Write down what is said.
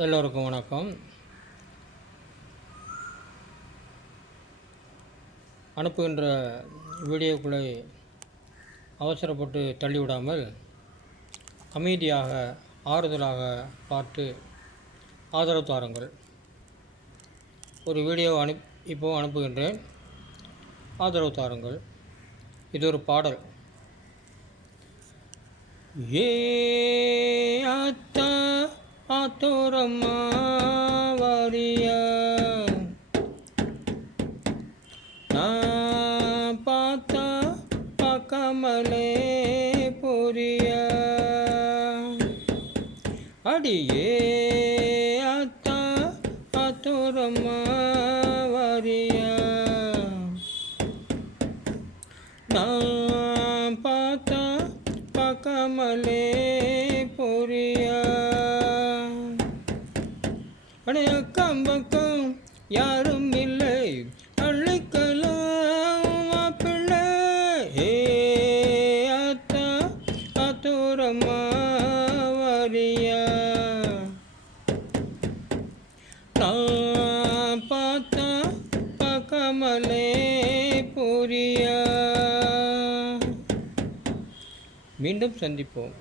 எல்லோருக்கும் வணக்கம். அனுப்புகின்ற வீடியோக்களை அவசரப்பட்டு தள்ளிவிடாமல் அமைதியாக ஆறுதலாக பார்த்து ஆதரவு தாருங்கள். ஒரு வீடியோ இப்போது அனுப்புகின்றேன், ஆதரவு தாருங்கள். இது ஒரு பாடல். ஏ ஆத்தா ஆத்தோரம்மா வாரியா, நான் பார்த்தா பார்க்காமலே போறியா, அடியே ஆத்தா ஆத்தோரம்மா வாரியா, நான் பார்த்தா பார்க்காமலே போறியா, அடே அக்கம் பக்கம் யாரும் இல்லை, அள்ளிக்கலாம் மாப்பிள்ளை. ஏ ஆத்தா ஆத்தோரம்மா வாரியா, நான் பார்த்தா பார்க்காமலே போறியா. மீண்டும் சந்திப்போம்.